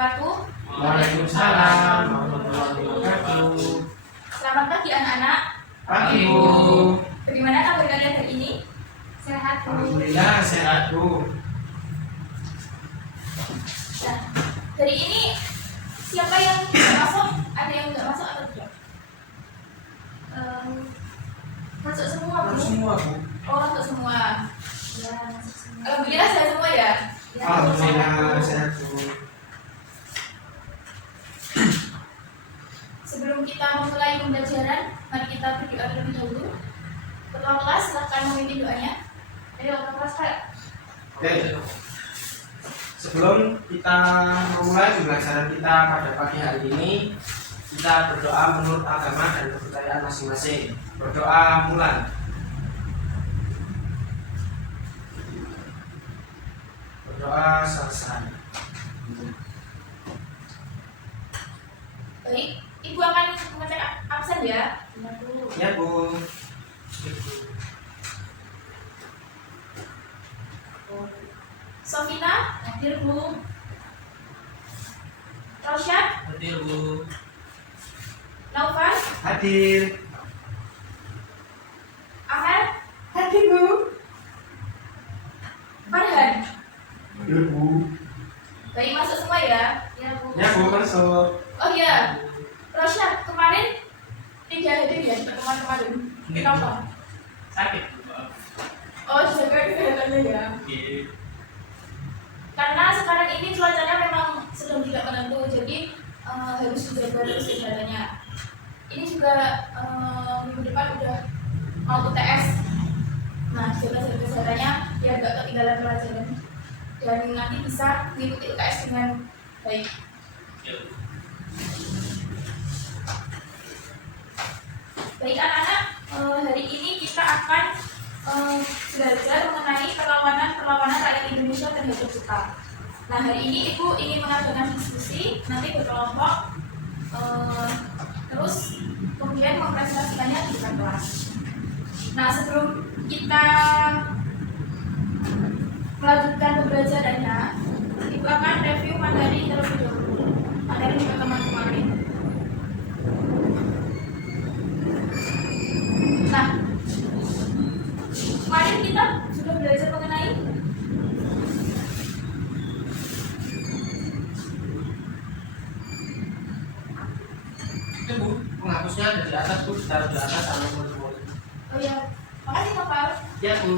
wabarakatuh. Waalaikumsalam warahmatullahi wabarakatuh. Selamat pagi anak-anak. Pagi Bu. Bagaimana kabar kalian hari ini? Sehat Bu? Alhamdulillah sehat Bu. Nah, hari ini siapa yang tidak masuk? Ada yang tidak masuk atau tidak? Masuk semua Bu? Masuk semua Bu. Oh, masuk semua. Ya, masuk semua. Alhamdulillah sehat semua ya? Ya, Alhamdulillah sehat Bu. Sebelum kita memulai pembelajaran, mari kita berdoa terlebih dahulu. Ketua kelas, silakan memimpin doanya. Ayo, ketua kelas Kak. Oke. Sebelum kita memulai pembelajaran kita pada pagi hari ini, kita berdoa menurut agama dan kepercayaan masing-masing. Berdoa mulai. Berdoa selesai. Baik, Ibu akan mengecek absen ya. Benar Bu. Ya Bu. Sofina, hadir Bu. Rosyad, Hadir Bu. Naufal, Hadir. Ahad, Hadir Bu. Farhan. Hadir Bu. Baik, masuk semua ya. Ya Bu. Ya Bu, masuk. Oh iya, Rosyad kemarin tidak hadir ya pertemuan kemarin. Kenapa? Sakit. Oh, jaga kesehatannya ya. Oke. Karena sekarang ini cuacanya memang sedang tidak menentu, jadi harus dijaga terus kesehatannya. Ini juga minggu depan udah mau UTS. Nah, jaga kesehatannya biar gak ketinggalan pelajaran dan nanti bisa mengikuti UTS dengan baik. Baik anak-anak, hari ini kita akan belajar mengenai perlawanan rakyat Indonesia terhadap Jepang. Nah, hari ini Ibu ingin mengadakan diskusi, nanti berkelompok, terus kemudian mempresentasikannya di depan kelas. Nah, sebelum kita melanjutkan pembelajarannya, Ibu akan review materi terlebih dahulu, materi pertemuan kemarin. Nah, kemarin kita sudah belajar mengenai Itu Bu, penghapusnya ada di atas Bu, taruh di atas sama teman-teman. oh ya, makasih Bapak. Ya Bu.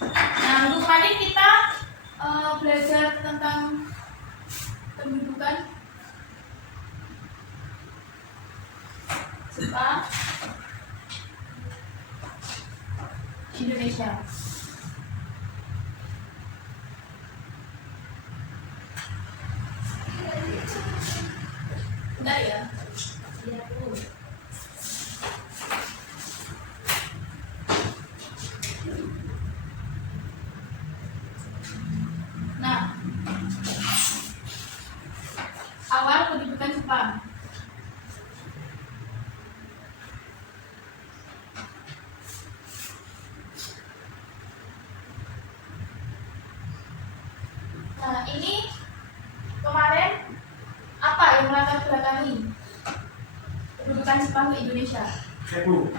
Nah, minggu kemarin kita belajar tentang pendudukan Jepang Indonesia. Bentar ya. Iya Bu. Nah, awal pendudukan Jepang. Nah, ini kemarin apa yang melatar belakangi pendudukan Jepang di Indonesia? Ya Bu,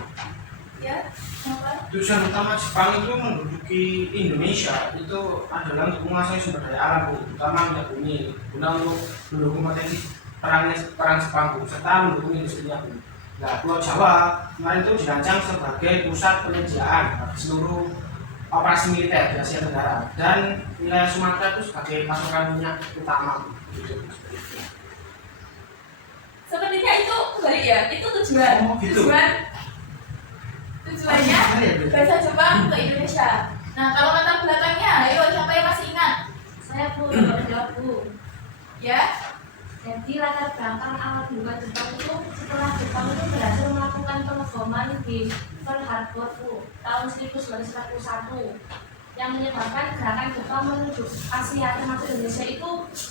Ya, apa? tujuan utama Jepang itu menduduki Indonesia itu adalah untuk menguasai sumber daya alam Bu, terutama minyak bumi, guna untuk mendukung potensi perang Jepang Bu, serta mendukung industrinya Bu. Nah, Pulau Jawa kemarin itu dirancang sebagai pusat penyediaan bagi seluruh operasi militer di Asia Tenggara, dan wilayah Sumatera itu sebagai pasokan minyak utama Bu. Gitu. Sepertinya itu kembali ya, itu tujuan. Oh, gitu. Tujuannya bahasa Jepang ke Indonesia. Nah, kalau latar belakangnya, ayo siapa yang masih ingat? Saya Bu, jawab Bu. Ya, Jadi latar belakang awal pendudukan Jepang itu setelah Jepang itu berhasil melakukan pengeboman di Pearl Harbor Bu, tahun 1941 yang menyebabkan gerakan Jepang menuju Asia termasuk Indonesia itu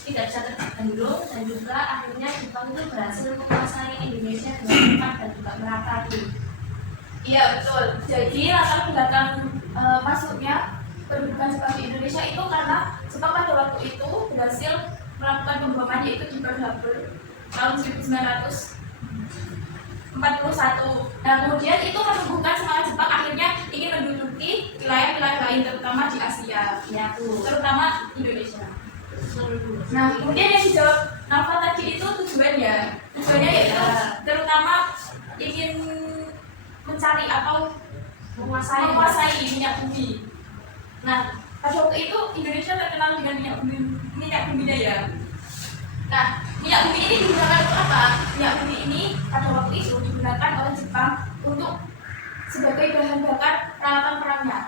tidak bisa terbendung, dan juga akhirnya Jepang itu berhasil menguasai Indonesia dengan cepat dan juga merata Bu. iya betul. Jadi latar belakang masuknya pendudukan Jepang di Indonesia itu karena Jepang pada waktu itu berhasil melakukan pemboman yaitu di Pearl Harbor tahun 1941. Nah kemudian itu menumbuhkan semangat Jepang akhirnya ingin menduduki wilayah-wilayah lain terutama di Asia, Ya, Bu. terutama Indonesia. Nah kemudian yang dijawab Nafa tadi itu tujuannya yaitu terutama ingin mencari atau menguasai minyak bumi. Nah, pada waktu itu Indonesia terkenal dengan minyak buminya ya. Nah, minyak bumi ini digunakan untuk apa? Minyak bumi ini pada waktu itu digunakan oleh Jepang untuk sebagai bahan bakar peralatan perangnya.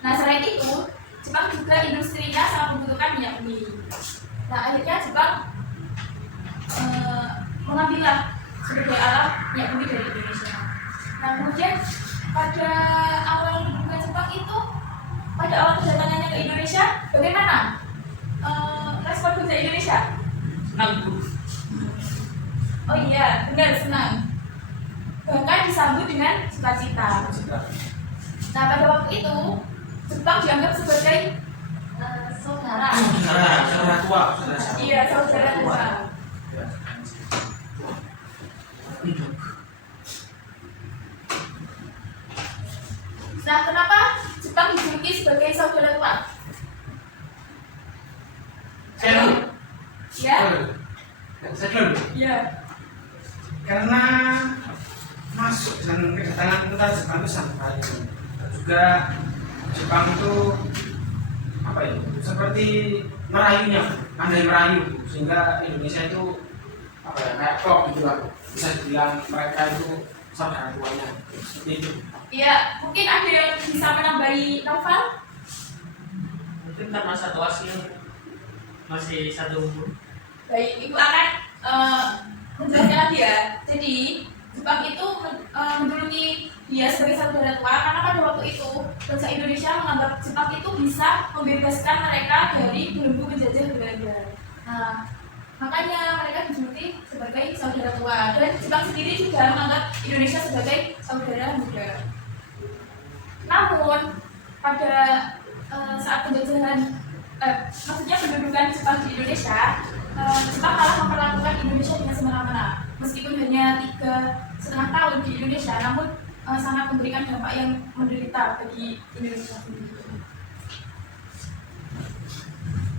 Nah, selain itu, Jepang juga industrinya sangat membutuhkan minyak bumi. Nah, akhirnya Jepang mengambillah sebagai alat minyak bumi dari Indonesia. Nah, kemudian pada awal kedudukan Jepang itu, pada awal kedatangannya ke Indonesia, bagaimana respon bangsa Indonesia? Senang Bu. Oh iya, benar, senang. Bahkan disambut dengan sukacita. Nah, pada waktu itu, Jepang dianggap sebagai saudara. Saudara tua, saudara satu. iya, saudara tua. Ya. Nah, kenapa Jepang dijuluki sebagai saudara tua? Saya dulu. Ya? Saya dulu. Iya. Karena masuk dan kedatangan kita Jepang itu sangat baik. Juga Jepang itu apa ya? Seperti merayunya, pandai merayu, sehingga Indonesia itu apa ya? Kayak klop gitu lah. Bisa dibilang mereka itu saudara tuanya. Seperti itu. Iya, mungkin ada yang bisa menambahi Novel? Mungkin karena satu hasil masih satu umur. Baik, Ibu akan menjelaskan lagi ya. Jadi, Jepang itu menjuluki dia sebagai saudara tua karena pada waktu itu bangsa Indonesia menganggap Jepang itu bisa membebaskan mereka dari belenggu penjajah Belanda. Nah, makanya mereka dijuluki sebagai saudara tua dan Jepang sendiri juga menganggap Indonesia sebagai saudara muda. Namun pada saat penjajahan, maksudnya pendudukan Jepang di Indonesia, Jepang malah memperlakukan Indonesia dengan semena-mena. Meskipun hanya 3,5 tahun di Indonesia, namun sangat memberikan dampak yang menderita bagi Indonesia sendiri.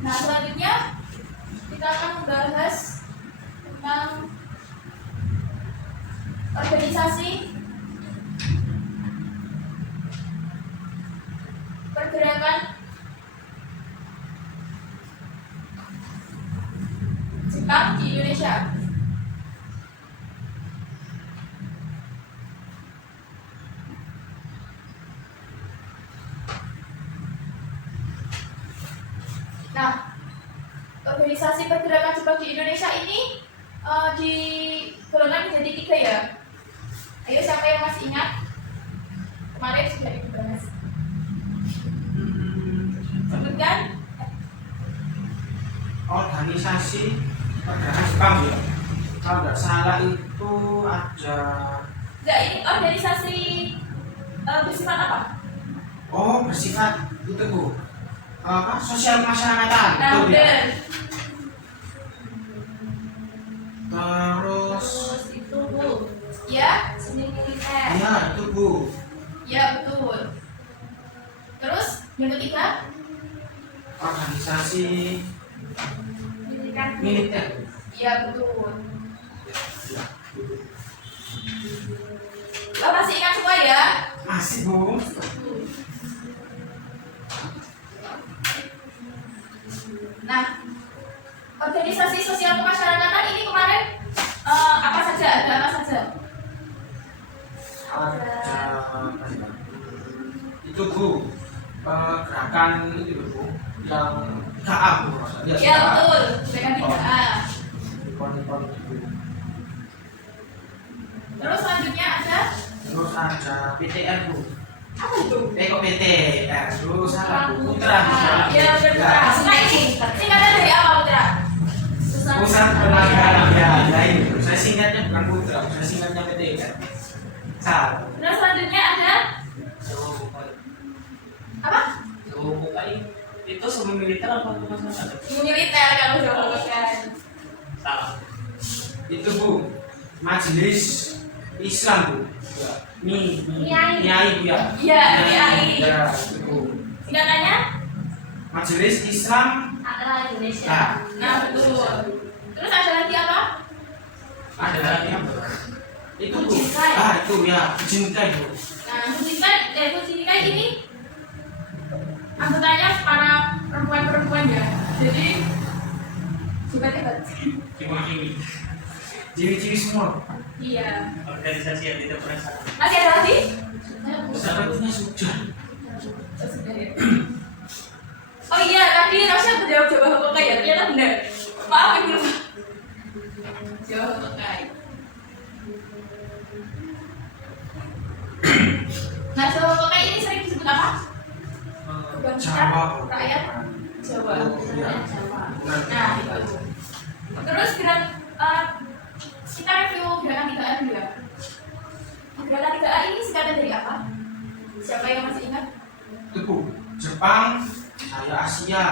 Nah, selanjutnya kita akan membahas tentang organisasi pergerakan Jepang di Indonesia. Nah, organisasi pergerakan Jepang di Indonesia ini digolongkan menjadi 3 ya. Ayo siapa yang masih ingat? Kemarin sudah dibahas. Sebutkan. Organisasi pergerakan Jepang ya. Kalau nggak salah itu ada. Enggak, ini organisasi bersifat apa? Oh, bersifat itu Bu. Apa? Sosial kemasyarakatan. Nah, Betul ya. benar. Terus Terus itu Bu, Ya, seni militer. ya itu Bu. ya betul. Terus yang ketiga, Organisasi Pendidikan militer. ya betul. Oh, masih ingat semua ya? Masih Bu. Nah, organisasi sosial kemasyarakatan ini kemarin apa saja? Ada apa saja? Ada itu Bu. Gerakan itu Bu. Yang KA Bu. Maksudnya Ya betul, dengan 3A. Ikon-ikon itu. Terus selanjutnya ada Terus ada PTR Bu. apa itu? Kok PTR? Terus salah Bu. Putra. Ya benar. Nah ini singkatan dari apa Putra? Pusat Tenaga ya itu. Saya singkatnya bukan Putra, saya singkatnya PTR. Salah. Terus selanjutnya ada apa? itu sebelum militer apa masyarakat? militer kalau Jawa Hokokai. Salah. Itu Bu, majelis Islam Bu. Ya. Nyai Bu ya. Iya, Nyai. Ya, itu Bu. Singkatannya? Majelis Islam. Akra Indonesia. Nah, Nah, betul. Terus ada lagi apa? ada lagi apa? Itu Bu. Bujinkai. Itu ya, Bujinkai Bu. Nah, Bujinkai ini anggotanya para perempuan-perempuan ya. Jadi hebat-hebat. Kimi-kimi. Ciri-ciri semua. Iya. Organisasi yang tidak pernah sakit. Masih ada lagi? Syaratnya sudah. Oh, sudah ya. Oh iya, tadi Rasya menjawab Jawa Hokokai ya, ternyata benar. Maaf ini lupa. Jawa Hokokai. Nah, Jawa Hokokai ini sering disebut apa? Kebangkitan Jawa. rakyat Jawa. Oh, iya. Rakyat Jawa. Benar. Nah, itu. Terus kita review gerakan 3A dulu ya. Gerakan 3A ini singkatan dari apa? Siapa yang masih ingat? Itu Bu, Jepang, saya Asia.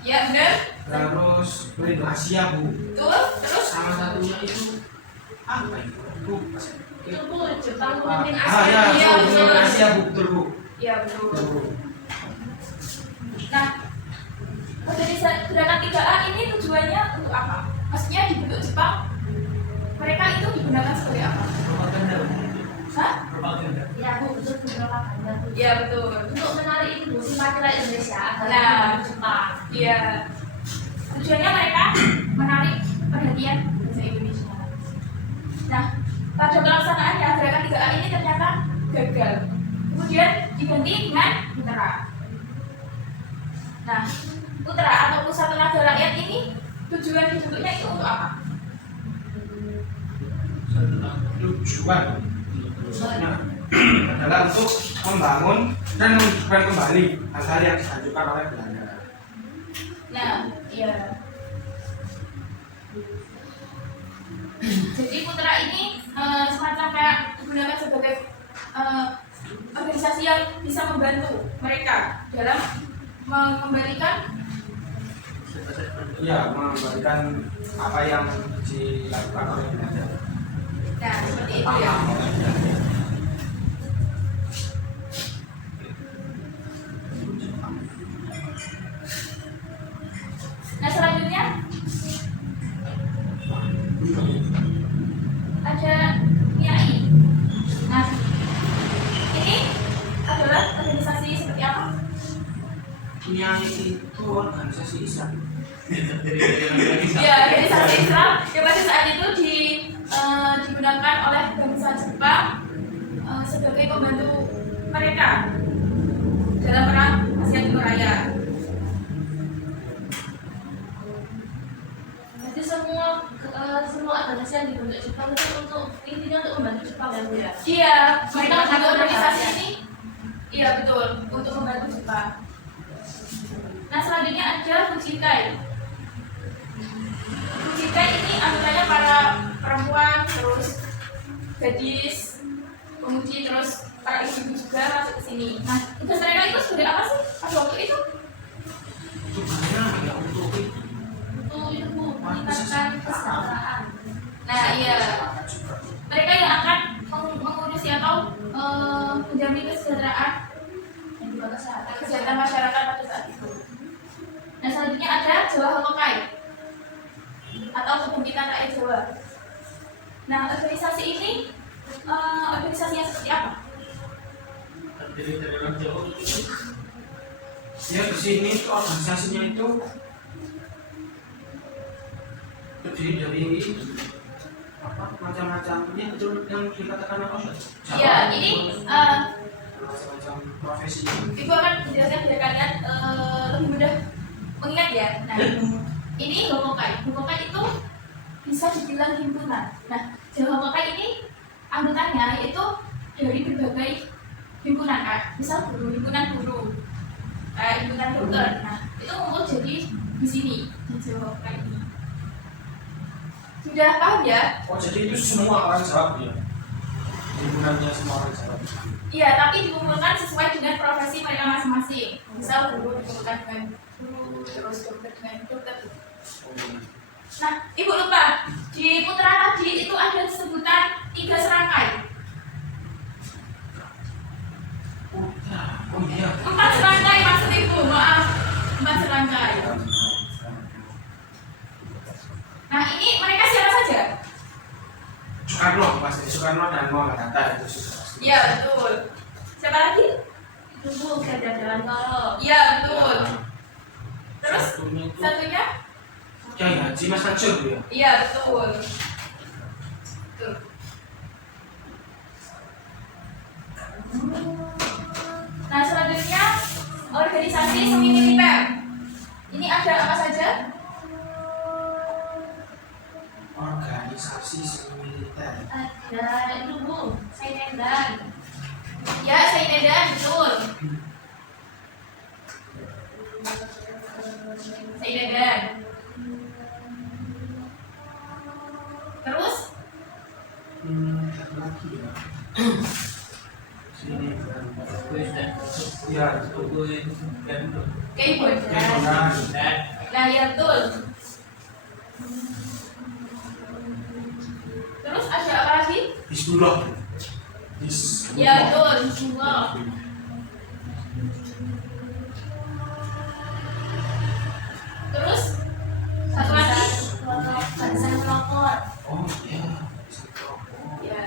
Ya, benar. Terus Indo Asia Bu. Betul. Terus Sama satunya itu apa itu? Bu. Itu Bu, Jepang pemimpin Ya, Asia. Iya, betul. betul. Asia Bu, betul Bu. ya betul. Betul, Bu. Nah, gerakan 3A ini tujuannya untuk apa? Maksudnya dibentuk Jepang, mereka itu digunakan sebagai apa? Propaganda. Hah? Propaganda. Ya Bu, betul beberapa bangga Bu. Iya betul. Untuk menarik itu simpati rakyat Indonesia agar Nah. membantu Jepang. Iya. Tujuannya mereka menarik perhatian bangsa Indonesia. Nah, pada pelaksanaannya gerakan 3A ini ternyata gagal. Kemudian diganti dengan Putra. Nah, Putra atau Pusat Tenaga Rakyat ini tujuan dibentuknya itu untuk apa? Tujuan adalah untuk membangun dan menghidupkan kembali hal-hal yang dihancurkan oleh Belanda. Nah, iya. Jadi Putra ini semacam kayak digunakan sebagai organisasi yang bisa membantu mereka dalam mengembalikan Ya, mengembalikan apa yang dilakukan oleh Belanda. nah seperti itu ya. Oleh Belanda. Nah selanjutnya ada Nyai. Nah ini adalah organisasi seperti apa? Nyai itu organisasi Islam. Ya, organisasi Islam yang pada saat itu digunakan oleh bangsa Jepang sebagai pembantu mereka dalam perang Asia Timur Raya. Jadi semua organisasi yang dibentuk Jepang itu untuk intinya untuk membantu Jepang ya Bu ya. Iya, mereka membantu organisasi ini. Iya betul, untuk membantu Jepang. Nah selanjutnya ada Bujinkai. Bujinkai ini anggotanya para perempuan, terus gadis, pemudi, terus para ibu juga masuk ke sini. Nah tugas mereka itu sebagai apa sih pada waktu itu? Itu banyak ya untuk Untuk itu Bu, meningkatkan kesejahteraan. Nah iya, mereka yang akan mengurusi atau menjamin kesejahteraan Dan juga kesehatan masyarakat pada saat itu. Nah selanjutnya ada Jawa Hokokai atau Kebangkitan Rakyat Jawa. Nah organisasi ini organisasi yang seperti apa? Terdiri dari orang Jawa. ya di sini itu organisasinya itu terdiri dari apa macam-macamnya itu yang dikatakan apa Ustaz? Iya ini macam-macam profesi. Ibu akan menjelaskan biar kalian lebih mudah mengingat ya. Nah ini Hokokai. Hokokai itu bisa dibilang himpunan. Nah Jawa Hokokai ini anggotanya itu dari berbagai himpunan kan. Misal himpunan guru, himpunan dokter. Nah itu ngumpul jadi di sini di Jawa Hokokai ini. Sudah paham ya? Oh jadi itu semua orang Jawa ya? Himpunannya semua orang Jawa. Iya, tapi dikumpulkan sesuai dengan profesi mereka masing-masing. Misal guru dikumpulkan dengan guru, terus dokter dengan dokter. Oh, iya. Nah, Ibu lupa, di putra tadi itu ada sebutan 3 serangkai. Putra. Oh iya. 4 serangkai maksud Ibu, maaf. 4 serangkai. Nah, ini mereka siapa saja? Soekarno pasti, Soekarno dan Muhammad Hatta itu sudah pasti. Iya, betul. Siapa lagi? Itu Bu, Ganjar Dewantara. Iya, betul. Terus Satunya itu satunya? Kiai Haji Mas Najur ya. Iya, betul. Betul. Nah, selanjutnya organisasi semi militer. Ini ada apa saja? Organisasi semi militer. Ada itu Bu, Sainendan. Ya, saya Nedan, betul. Saya Nedan. Terus? Apa lagi ya? Sini kan. Wis dan Ya, itu. kuwi dan Keyboard. Kemudian dan Nah, ya betul. Terus ada apa lagi? Bismillah. Ya betul, semua. Terus satu lagi? Barisan pelopor. Oh iya. Ya.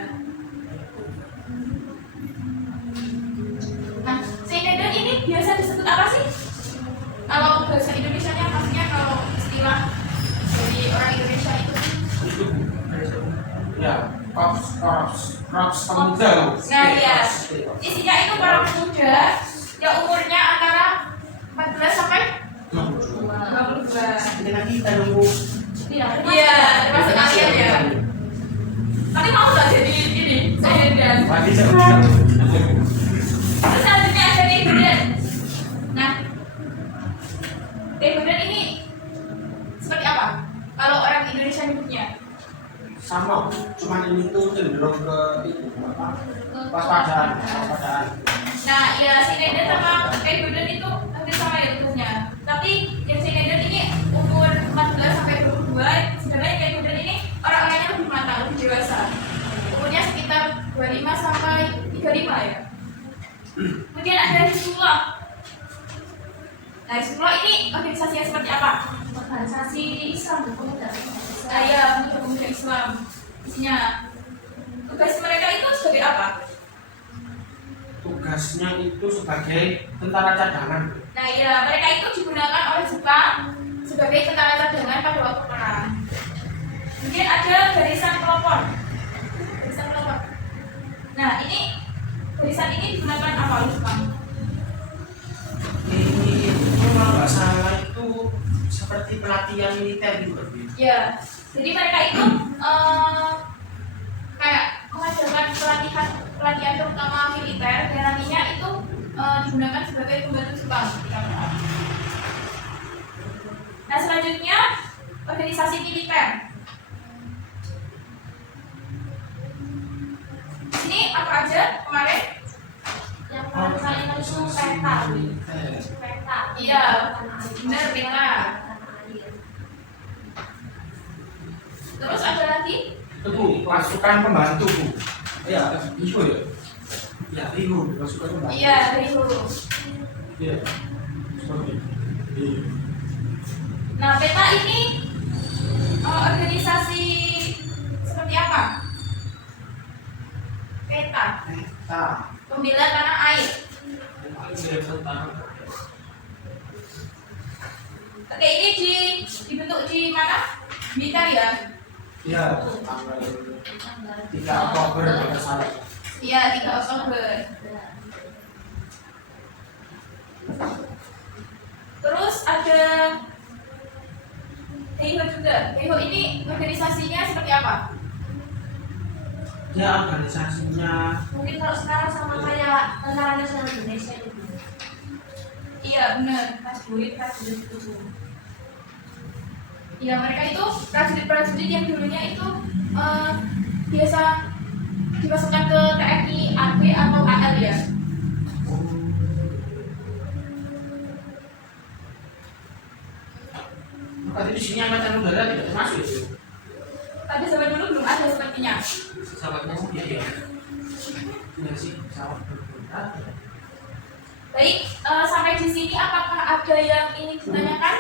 Nah, Sainadan ini biasa disebut apa sih? Kalau bahasa Indonesianya maksudnya kalau istilah dari orang Indonesia itu. Itu ya, korps pemuda loh. Nah, iya. Isinya itu para pemuda yang umurnya antara 14 sampai 22. Kita kita nunggu. Iya, termasuk kalian ya. Tapi mau nggak jadi ini? Sainadan. Lagi saya. Terus selanjutnya ada Keyboardan. Nah, Keyboardan ini seperti apa? Kalau orang Indonesia nyebutnya? Sama, cuman ini tuh cenderung ke itu apa? Waspadaan. Nah, ya Sainadan sama Keyboardan itu hampir sama ya bentuknya. Tapi yang Sainadan ini umur 14 sampai 22, sedangkan Keyboardan ini orang-orangnya lebih matang, lebih dewasa. Umurnya sekitar 25 sampai 35 ya. Kemudian ada Hizbullah. Nah, Hizbullah ini organisasi yang seperti apa? Organisasi Islam pemuda. Saya pemuda Islam. Isinya tugas mereka itu sebagai apa? Tugasnya itu sebagai tentara cadangan. Nah, ya mereka itu digunakan oleh Jepang sebagai tentara cadangan pada waktu perang. Kemudian ada barisan pelopor. Barisan pelopor. Nah, ini barisan ini digunakan apa oleh Jepang? Ini kalau nggak salah itu seperti pelatihan militer gitu. Ya, jadi mereka itu kayak mengadakan pelatihan terutama militer dan nantinya itu digunakan sebagai pembantu Jepang ketika perang. Nah, selanjutnya organisasi militer. Ini apa aja kemarin? Yang paling saya ingat itu peta. Peta. Iya, benar peta. Terus ada lagi? Itu Bu, pasukan pembantu Bu. Ya, itu ya. Ya, itu pasukan pembantu. Iya, Rihu. Iya. Seperti itu. Nah, peta ini organisasi seperti apa? Peta, Peta. pembela tanah air. Oke, ini dibentuk di mana? Blitar ya? Iya, tanggal 3 Oktober kalau salah. Iya, 3 Oktober. Terus ada Heiho juga. Heiho ini organisasinya seperti apa? Ya, organisasinya Mungkin kalau sekarang sama kayak Tentara Nasional Indonesia itu. Iya, benar. Prajurit itu. Ya, mereka itu prajurit-prajurit yang dulunya itu biasa dimasukkan ke TNI, AB atau AL ya. Berarti di sini angkatan udara tidak termasuk itu. Pada zaman dulu belum ada sepertinya. Pesawatnya sendiri ya. Iya sih, pesawat bergerak. Baik, sampai di sini apakah ada yang ingin ditanyakan?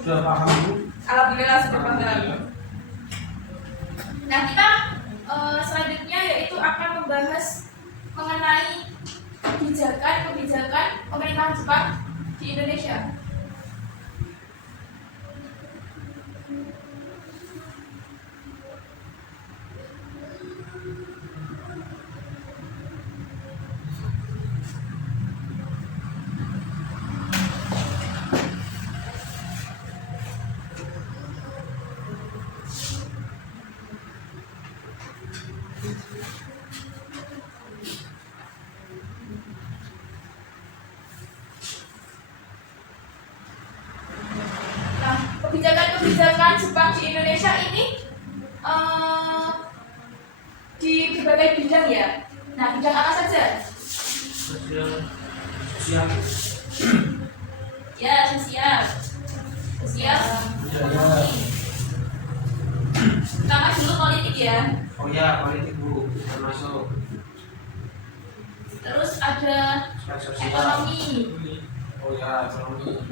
Sudah paham Bu? Alhamdulillah sudah paham. Nah, kita selanjutnya yaitu akan membahas mengenai kebijakan pemerintahan Jepang di Indonesia. Nah, kebijakan Jepang di Indonesia ini di berbagai bidang ya. Nah, bidang apa saja? Sosial. Sosial, Ya, sosial, ekonomi. Pertama dulu politik ya. oh ya politik Bu, termasuk Terus ada aspek sosial. ekonomi. Oh ya ekonomi.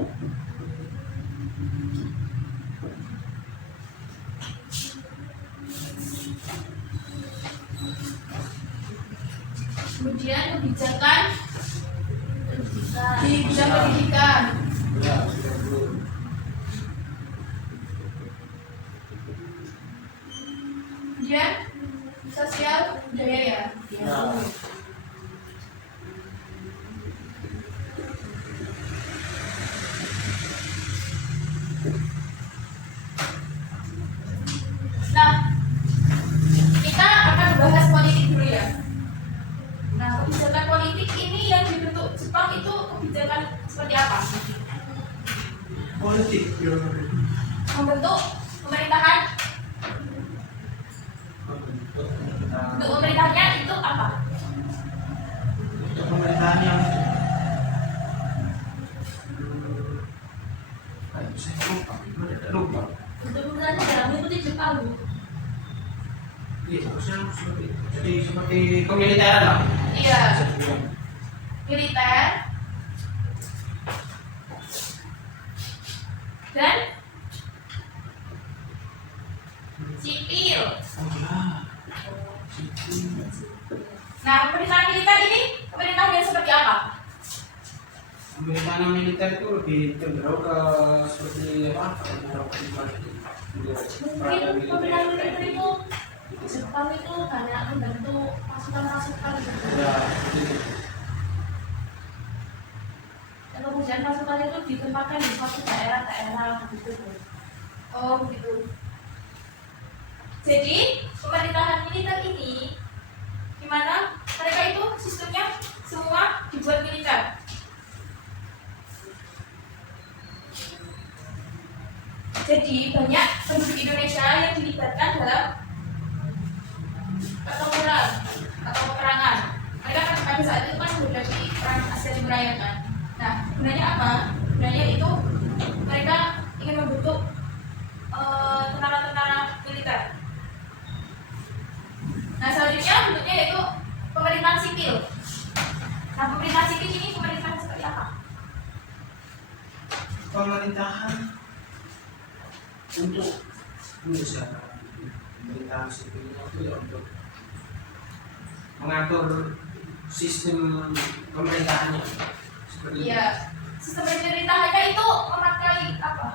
Kemudian kebijakan Pendidikan. di bidang pendidikan. Ya sudah Bu. Kemudian sosial budaya ya. Ya. Nah, kita akan bahas politik dulu ya. Nah, kebijakan politik ini yang dibentuk Jepang itu kebijakan seperti apa? Politik ya. Membentuk pemerintahan. Untuk pemerintahnya itu apa? Untuk pemerintahan yang saya lupa. Untuk pemerintahan dalam mengikuti Jepang, Bu. Iya, harusnya seperti jadi seperti kemiliteran lah. Iya, Bisa dibilang. militer dan sipil. Oh ya. Nah, pemerintahan militer ini pemerintahan yang seperti apa? Pemerintahan yang militer itu lebih cenderung ke seperti apa? Mungkin pemerintahan militer itu Jepang itu banyak membentuk pasukan-pasukan gitu. Ya, seperti itu. Dan kemudian pasukan itu ditempatkan di suatu daerah-daerah gitu. Oh, begitu. Jadi, pemerintahan militer ini gimana? Mereka itu sistemnya semua dibuat militer. Jadi, banyak penduduk Indonesia yang dilibatkan dalam pertempuran atau peperangan. Mereka kan pada saat itu kan menghadapi perang Asia Timur Raya kan. Nah, gunanya apa? Gunanya itu mereka ingin membentuk tentara-tentara militer. Nah, selanjutnya bentuknya yaitu pemerintahan sipil. Nah, pemerintahan sipil ini pemerintahan seperti apa? Pemerintahan untuk Indonesia, pemerintahan sipilnya itu ya untuk mengatur sistem pemerintahannya seperti itu. Iya. Sistem pemerintahannya itu memakai apa?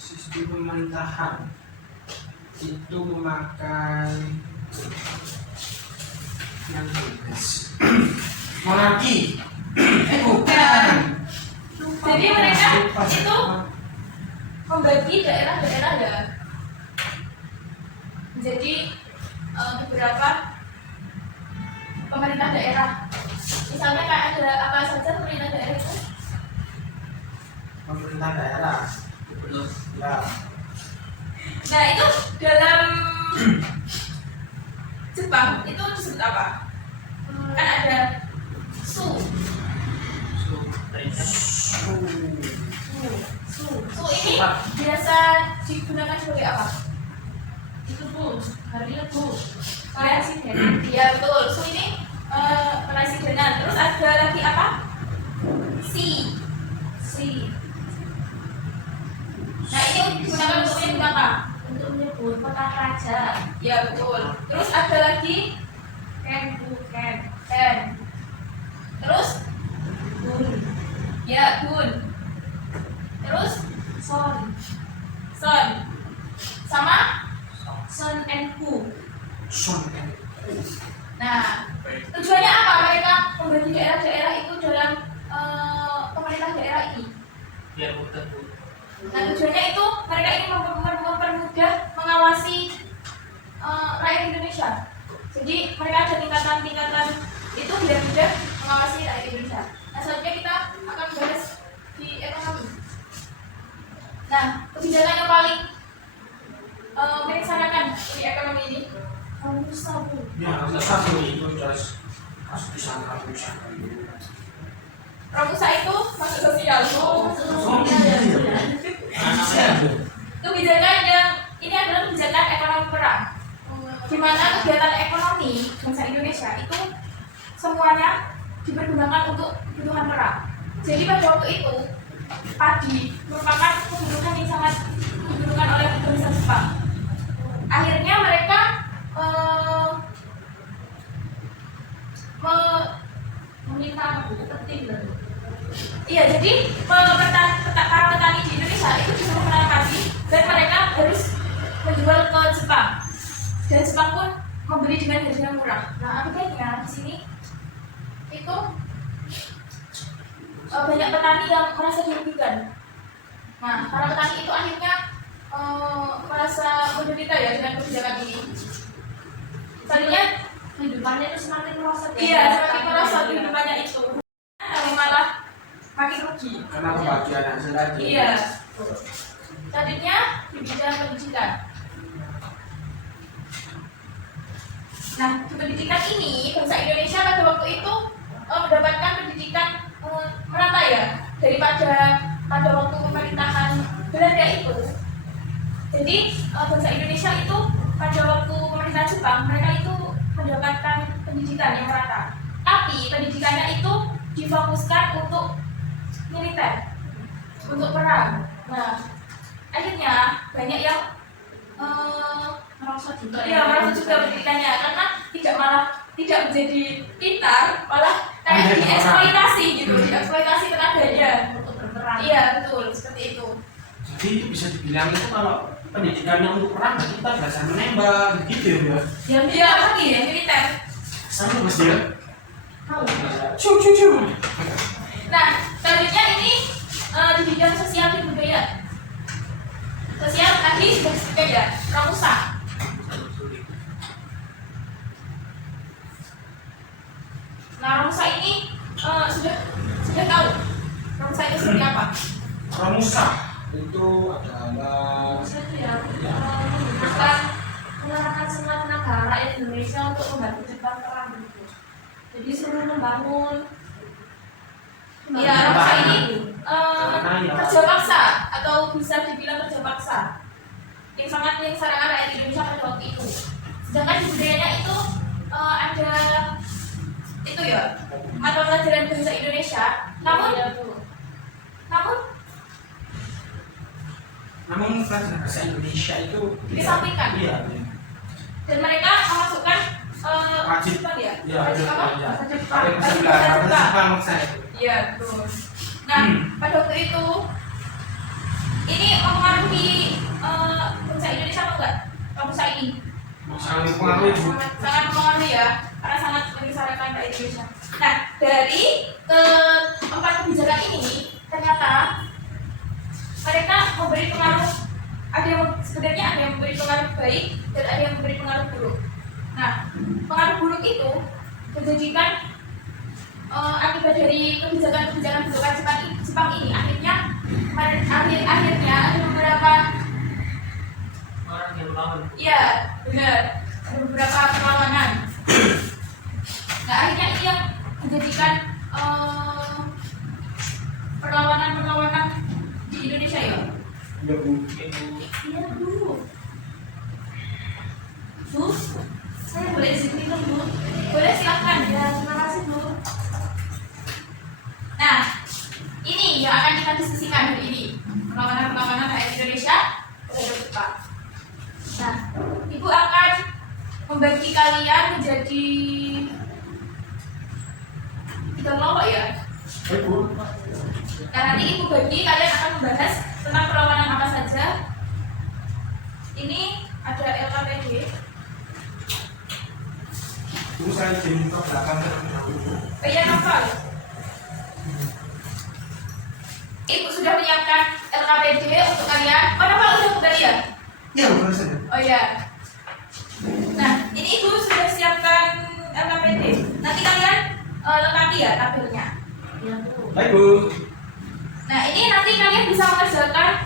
Sistem pemerintahan itu memakai yang monarki. Bukan. Jadi mereka itu membagi daerah-daerah ya. Jadi beberapa pemerintah daerah. Misalnya kayak ada apa saja pemerintah daerah itu? Pemerintah daerah. Gubernur. Ya. Nah, itu dalam Jepang itu disebut apa? Kan ada su. Perintah. biasa digunakan sebagai apa? Itu Bu, hari Bu. Presiden. Iya betul. So ini presidenan. Terus ada lagi apa? Si. Nah ini digunakan untuk menyebut apa? Untuk menyebut kota raja. Ya betul. Terus ada lagi Ken. Terus Gun. ya gun. Terus Son. sama. Son and Ku. Nah tujuannya apa mereka membagi daerah-daerah itu dalam pemerintah daerah ini? Biar mudah Bu. Nah tujuannya itu mereka ingin mempermudah mengawasi rakyat Indonesia. Jadi mereka ada tingkatan-tingkatan itu biar mudah mengawasi rakyat Indonesia. Nah selanjutnya kita akan bahas di ekonomi. Nah kebijakan yang paling menyesalkan di ekonomi ini Romusa Bu. Ya, satu itu harus disangka bisa. Romusa itu masuk sosial. Kebijakan yang ini adalah kebijakan ekonomi perang, di mana kegiatan ekonomi bangsa Indonesia itu semuanya dipergunakan untuk kebutuhan perang. Jadi pada waktu itu padi merupakan kebutuhan yang sangat dibutuhkan oleh bangsa Jepang. Akhirnya mereka Meminta Bu penting loh. iya, jadi para petani di Indonesia itu disuruh menanam padi dan mereka harus menjual ke Jepang. Dan Jepang pun membeli dengan harga yang murah. Nah, akhirnya di sini itu banyak petani yang merasa dirugikan. Nah, para petani itu akhirnya merasa menderita ya dengan kebijakan ini. Tadinya Kehidupannya itu semakin merosot. iya, semakin merosot kehidupannya itu, tapi malah makin rugi. Karena pembagian hasil tadi. Iya. Tadinya di bidang pendidikan. Nah, di pendidikan ini bangsa Indonesia pada waktu itu mendapatkan pendidikan merata ya daripada pada waktu pemerintahan Belanda itu. Jadi bangsa Indonesia itu pada waktu pemerintahan Jepang mereka itu mendapatkan pendidikan yang merata. Tapi pendidikannya itu difokuskan untuk militer, untuk perang. Nah, akhirnya banyak yang Merosot juga. ya merasa juga pendidikannya karena tidak menjadi pintar, malah kayak dieksploitasi gitu, dieksploitasi tenaganya. Untuk berperang. Iya betul seperti itu. Jadi itu bisa dibilang itu kalau pendidikannya untuk perang berarti kita belajar menembak gitu ya. Yang dia lagi ya militer. Sama Mas ya. Tahu. Nah, selanjutnya ini di bidang sosial dan budaya. Sosial tadi sudah disebutkan ya, Romusa. Nah, Romusa ini sudah tahu Romusa itu seperti apa? Romusa itu adalah Maksudnya itu ya menggunakan mengerahkan semua tenaga rakyat Indonesia untuk membantu Jepang perang gitu. Jadi suruh membangun. Ya, Romusa ini ya. kerja paksa atau bisa dibilang kerja paksa yang sangat menyengsarakan rakyat Indonesia pada waktu itu. Sedangkan di budayanya itu ada itu ya mata pelajaran bahasa Indonesia. Namun pelajaran bahasa Indonesia itu disampingkan. Iya. Dan mereka memasukkan Wajib. Jepang ya. Iya, Wajib apa? iya. Bahasa Jepang. Tapi Wajib bahasa bahasa Jepang. Jepang maksudnya. Iya, betul. Nah, pada waktu itu ini mempengaruhi bangsa Indonesia apa enggak? Bangsa ini Sangat pengaruh itu. sangat mempengaruhi ya, karena sangat menyengsarakan rakyat Indonesia. Nah, dari keempat kebijakan ini ternyata mereka memberi pengaruh. Sebenarnya ada yang memberi pengaruh baik dan ada yang memberi pengaruh buruk. Nah, pengaruh buruk itu menjadikan akibat dari kebijakan Jepang ini akhirnya ada beberapa Orang yang melawan. iya benar ada beberapa perlawanan. Nah akhirnya ini yang menjadikan perlawanan di Indonesia ya. Ya Bu. Ibu. Iya Bu. Bu, saya boleh izin minum Bu? Boleh, silakan. Ya, terima kasih Bu. Nah, ini yang akan kita diskusikan hari ini. Perlawanan-perlawanan rakyat Indonesia terhadap Jepang. Nah, Ibu akan membagi kalian menjadi 3 kelompok ya. Bu. Nah, nanti Ibu bagi, kalian akan membahas tentang perlawanan apa saja. Ini ada LKPD. Bu, saya jadi ke belakang terlebih dahulu. Iya, hafal. Ibu sudah menyiapkan LKPD untuk kalian. Oh, hafal udah kembali ya? Ya, Bu, saya. Oh ya. Nah, ini Ibu sudah siapkan LKPD. Nanti kalian lengkapi ya tabelnya. Ya Bu. Baik, Bu. Nah, ini nanti kalian bisa mengerjakan.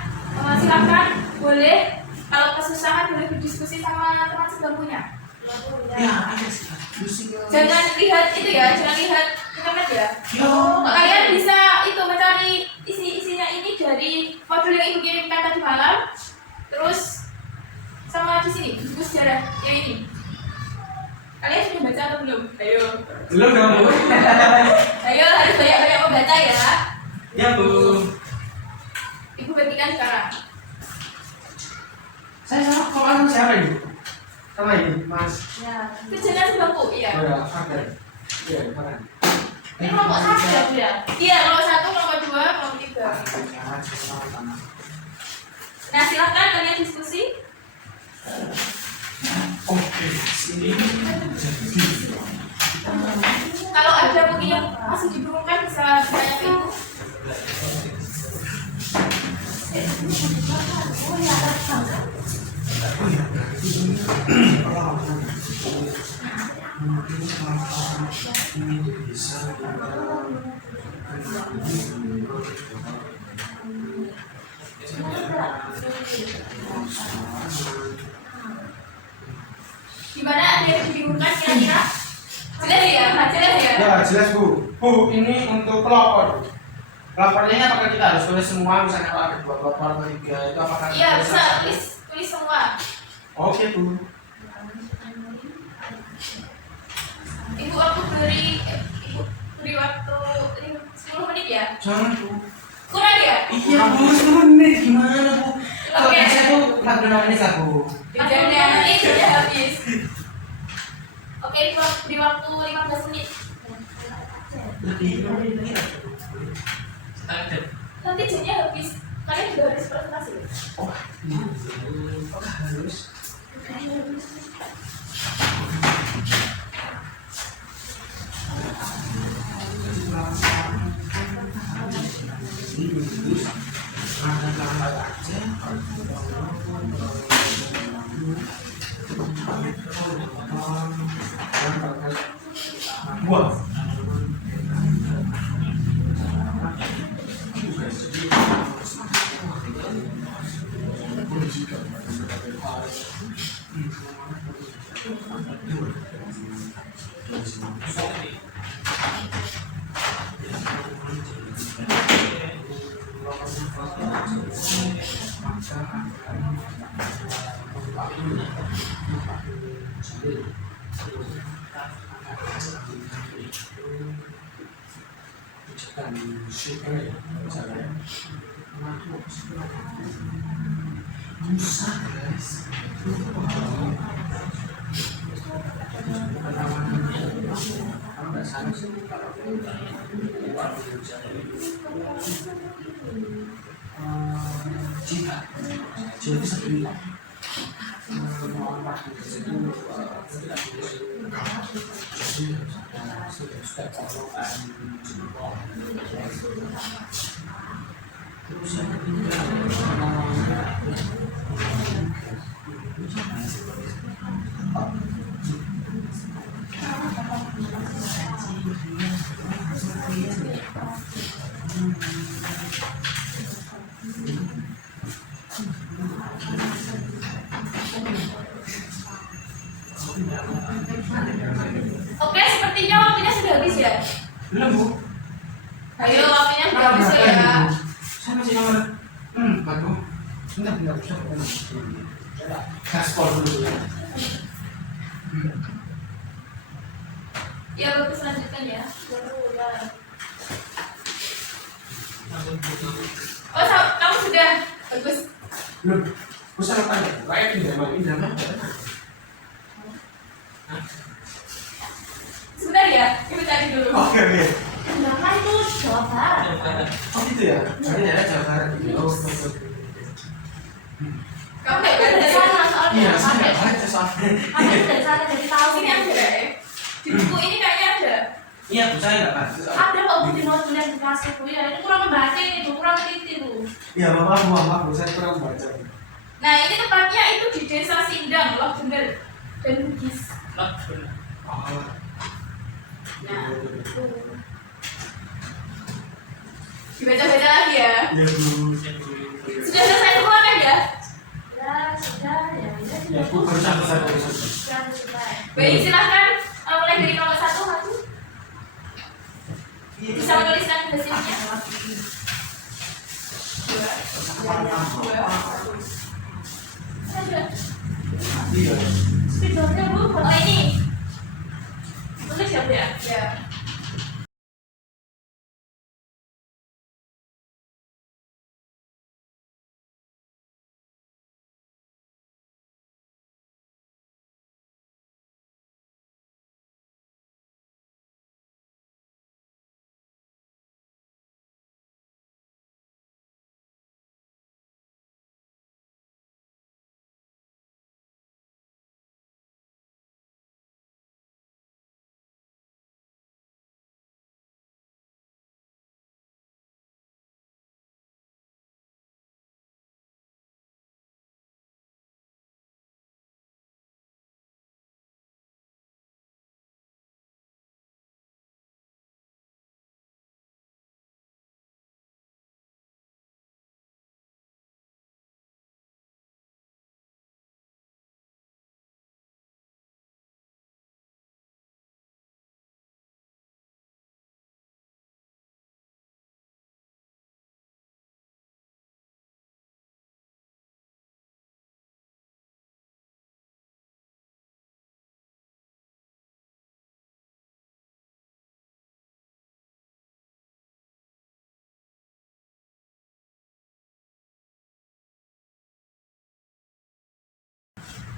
Silakan, boleh. Kalau kesusahan boleh berdiskusi sama teman sebangkunya. Ya Bu, ya. Ya, ada sih. Musik. Jangan lihat itu ya, jangan lihat internet ya. Ya. Kalian bisa itu mencari isinya ini dari modul yang Ibu kirimkan tadi malam. Terus sama di sini buku sejarah yang ini. Kalian sudah baca atau belum? Ayo. Belum dong, Bu. Ayo, harus banyak-banyak membaca ya. Ya, Bu. Ibu berikan sekarang. Saya sama siapa ini? Sama ini, Mas. Ya. Kerjanya sebangku, iya. Oh ya, oke. Iya, makan. Ini kelompok satu ya Bu ya? Iya, kelompok 1, kelompok 2, kelompok 3. Nah, silakan kalian diskusi. Oke, sini. Kalau ada mungkin yang masih dibingungkan bisa bertanya ke Ibu. Gimana, ada yang dibingungkan kira-kira? Jelas ya? Jelas ya? Ya, jelas Bu. Bu, ini untuk pelopor. Pelapornya ini apakah kita harus tulis semua, misalnya kalau ada 2 pelopor atau 3 itu apakah kita Iya, tulis bisa satu? tulis semua. Oke, Bu. Ibu beri waktu 10 menit ya? Jangan, Bu. Kurang ya? Iya, Bu, 10 menit gimana, Bu? Kalau Oke. bisa tuh 45 menit lah, Bu. Jamnya nanti sudah habis. Oke, Ibu beri waktu 15 menit. Lebih lagi. Setengah jam. Nanti jamnya habis. Kalian juga habis presentasi. Oh, ini. Oh, harus. Buat. Musa guys. Jika bisa bilang terus yang ketiga Oke, sepertinya waktunya sudah habis ya. belum Bu. Ayo, waktunya sudah habis ya. Saya masih nomor 4 Bu. Bentar, bisa ngomong. Gaspol dulu ya. Ya bagus, lanjutkan ya. Baru ya. Oh, kamu sudah bagus. Belum. Bisa tanya, rakyat Indramayu mana? Sebentar ya, kita cari dulu. Oke. Nah, itu Jawa Barat. Oh gitu ya? Jadi daerah Jawa Barat. Oh, Kamu nggak Dari baca sana soalnya. iya, saya nggak baca soalnya. Kami dari sana jadi tahu. Sini ada ya? Di buku ini kayaknya ada. Iya, Bu, saya nggak baca soalnya. Ada kok bukti mau tulis di kelas itu ya. Ini kurang membaca ini, Bu. Kurang teliti, Bu. Iya, maaf, Bu, saya kurang baca. Nah, ini tepatnya itu di Desa Sindang, loh bener. Dan Bugis. Lot benar. Oh. Nah, dibaca-baca lagi ya. Iya, Bu. Sudah selesai semua kan ya? Ya, sudah ya. Ya, Bu, baru satu. Sudah selesai. Baik, silahkan mulai dari nomor 1, Maju. Bisa menuliskan hasilnya. 2, 1. Ada. Iya. Spidolnya, Bu. Oh, ini. Tulis ya, Bu ya? Ya.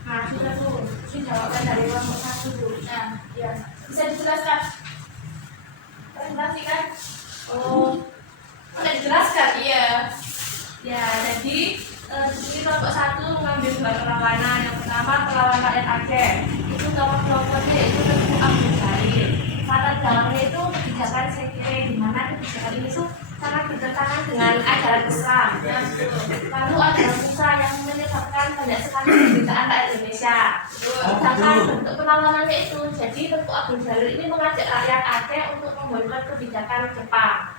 Nah, sudah, Bu. Ini jawaban dari kelompok 1, Bu. Nah, ya. Bisa dijelaskan. Presentasi kan? Oh, Udah dijelaskan, iya. ya, jadi di sini kelompok 1 mengambil dua perlawanan. Yang pertama perlawanan rakyat Aceh. Itu tokoh-tokohnya itu Teguh Abdul Jalil. Latar belakangnya itu kebijakan sekire, di mana kebijakan ini tuh sangat bertentangan dengan ajaran Islam. Lalu ajaran Musa yang menyebabkan banyak sekali penderitaan rakyat Indonesia. Sedangkan bentuk perlawanannya itu, jadi Teguh Abdul Jalil ini mengajak rakyat Aceh untuk memboikot kebijakan Jepang.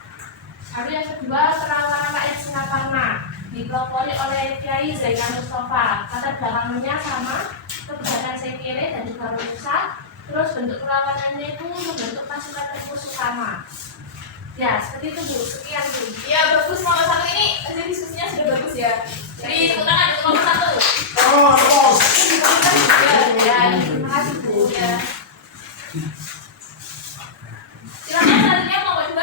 Lalu yang kedua, perlawanan rakyat Singaparna dipelopori oleh Kiai Zainal Mustafa. Latar belakangnya sama, kebijakan sekire dan juga rusak. Terus bentuk perlawanannya itu membentuk pasukan tempur Sukarma. Ya, seperti itu, Bu. Sekian, Bu. Ya, bagus. Nomor 1 ini hasil diskusinya sudah bagus ya. Jadi tepuk tangan untuk nomor 1. Oh. Ya, terima kasih, Bu. Ya. Silakan selanjutnya nomor 2.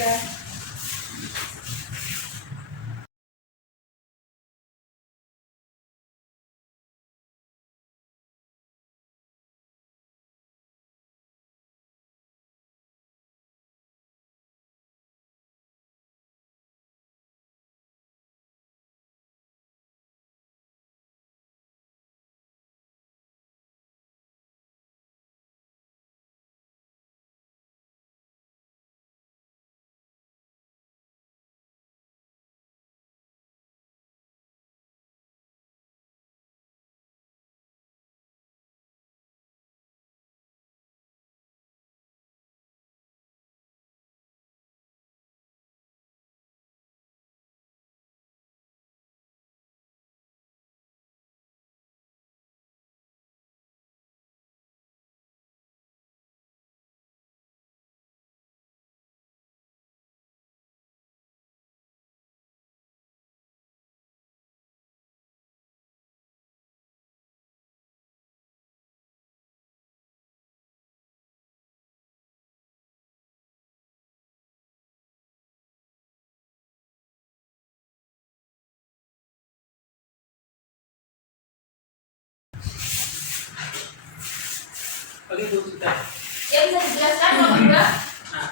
Ya. Oke, Bu, sudah. Ya bisa dijelaskan kelompok dua? Nah,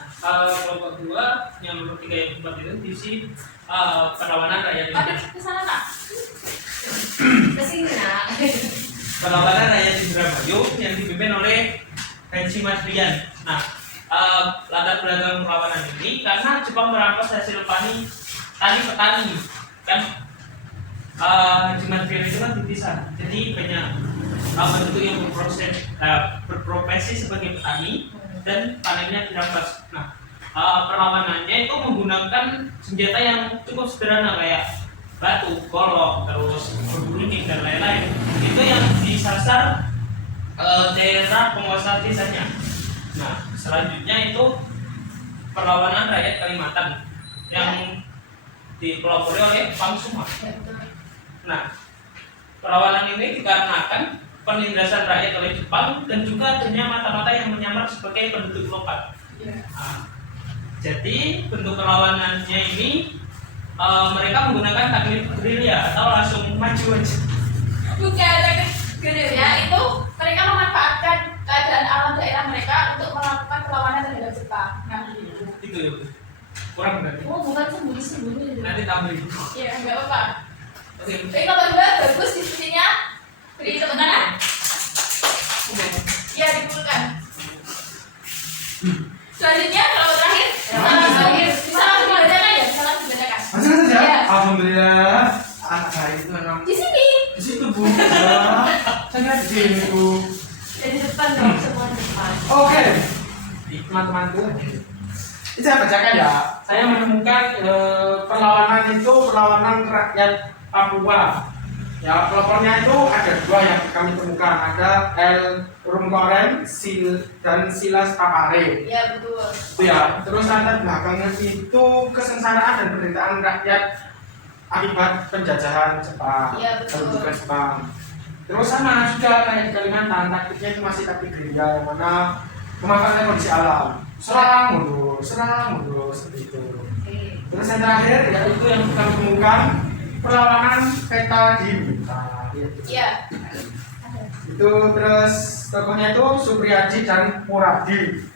kelompok 2 yang nomor 3 yang 4 itu divisi perlawanan rakyat Ada Indonesia. ke sana Kak? Kesini nak. Perlawanan rakyat Indramayu yang dipimpin oleh Hensi Masrian. Nah, latar belakang perlawanan ini karena Jepang merampas hasil tani petani kan. Hensi Masrian itu kan dipisah, jadi banyak penduduk yang berprofesi sebagai petani dan panennya dirampas. Nah, perlawanannya itu menggunakan senjata yang cukup sederhana kayak batu, golok, terus berguling dan lain-lain. Itu yang disasar daerah penguasa desanya. Nah, selanjutnya itu perlawanan rakyat Kalimantan yang dipelopori oleh Pangsuma. Nah, perlawanan ini dikarenakan penindasan rakyat oleh Jepang dan juga adanya mata-mata yang menyamar sebagai penduduk lokal. Nah, jadi bentuk perlawanannya ini mereka menggunakan taktik gerilya atau langsung maju aja. Bukan teknik gerilya, itu mereka memanfaatkan keadaan alam daerah mereka untuk melakukan perlawanan terhadap Jepang. Nah, Itu ya, Bu. Kurang berarti. Oh, bukan sembunyi-sembunyi. Nanti tambahin. ya nggak apa-apa. Oke. Baik, nomor 2 bagus diskusinya. Beri tepuk tangan. Ya, dipulkan. Selanjutnya kalau terakhir, bisa langsung dibacakan ya, bisa langsung dibacakan. Masih saja. Iya. Alhamdulillah. Anak saya itu memang Di sini. di situ Bu. Ya. Saya kira di sini Bu. Jadi depan dong, semua depan. Oke. Teman-temanku. Ini saya bacakan ya. Saya menemukan perlawanan itu perlawanan rakyat Papua. Ya, pelopornya itu ada dua yang kami temukan. Ada El Rumkoren dan Silas Papare. Ya, betul. Itu ya. Terus latar belakangnya itu kesengsaraan dan penderitaan rakyat akibat penjajahan Jepang. Iya, betul. Pendudukan Jepang. Terus sama juga kayak di Kalimantan, taktiknya itu masih taktik gerilya yang mana memanfaatkan kondisi alam. Serang mundur, seperti itu. Terus yang terakhir yaitu yang kami temukan perlawanan peta di Mita. Iya. Itu terus tokohnya itu Supriyadi dan Muradi.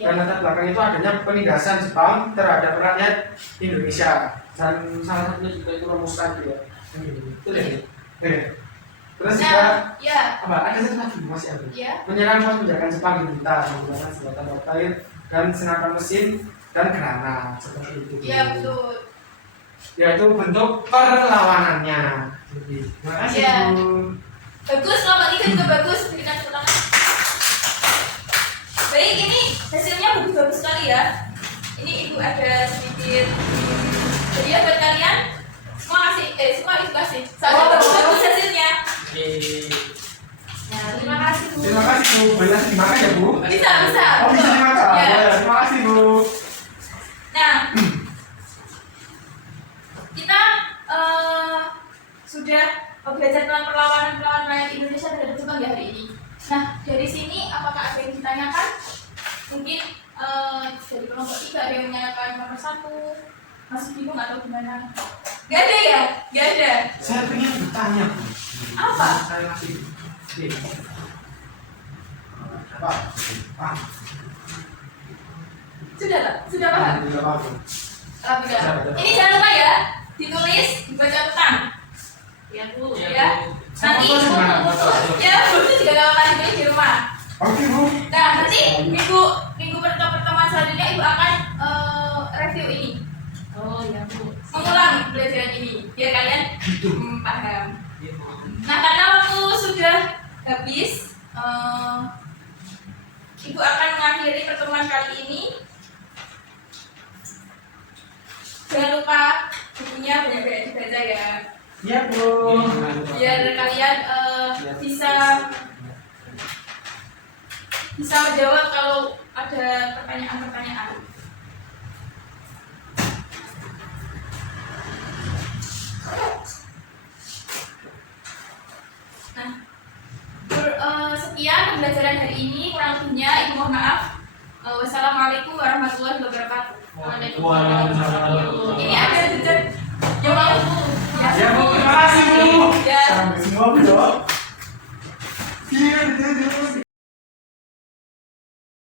Dan Iya. latar belakang itu adanya penindasan Jepang terhadap rakyat Indonesia. Dan salah satunya juga itu Romustan ya. Itu deh. Terus juga Nah, ya. apa? Ada satu lagi masih ada. Iya. Menyerang pos penjagaan Jepang di Mita menggunakan senjata mortir dan senapan mesin dan granat seperti itu. Iya, betul. Yaitu bentuk perlawanannya. Jadi, terima kasih Iya. Bu. Bagus, kelompok 3 juga bagus. Berikan tepuk tangan. Baik, ini hasilnya bagus-bagus sekali ya. Ini Ibu ada sedikit. Jadi ya buat kalian semua Ibu kasih. Soalnya bagus-bagus hasilnya. Ya, terima kasih Bu. Terima kasih Bu. Boleh dimakan ya Bu? Bisa. Oh bisa dimakan. Ya. Boleh. Terima kasih Bu. Nah, kita sudah belajar tentang perlawanan rakyat Indonesia terhadap Jepang ya hari ini. Nah, dari sini apakah ada yang ditanyakan? Mungkin dari kelompok 3 ada yang menanyakan nomor 1. Masih bingung atau gimana? Gak ada ya? Gak ada. Saya ingin bertanya Bu. Apa? Saya masih. Apa? Sudah paham? Tidak paham. Alhamdulillah. Ini jangan lupa ya, ditulis, dibaca ulang. Ya Bu. Ya. Nanti Foto gimana? ya, foto juga gak apa-apa ditulis di rumah. Oke Bu. Nah, nanti minggu pertemuan selanjutnya Ibu akan review ini, Oh ya Bu. mengulang pelajaran ini, biar kalian paham. Nah, karena waktu sudah habis, Ibu akan mengakhiri pertemuan kali ini. Jangan lupa bukunya banyak-banyak dibaca ya, Iya Bu. biar kalian bisa menjawab kalau ada pertanyaan-pertanyaan. Nah, sekian pembelajaran hari ini. Kurang lebihnya Ibu mohon maaf. Wassalamualaikum warahmatullahi wabarakatuh. Waalaikumsalam. Ini ada jejak jawab Bu. Ya Bu, terima kasih Bu. Ya. Sampai semua Bu. Iya.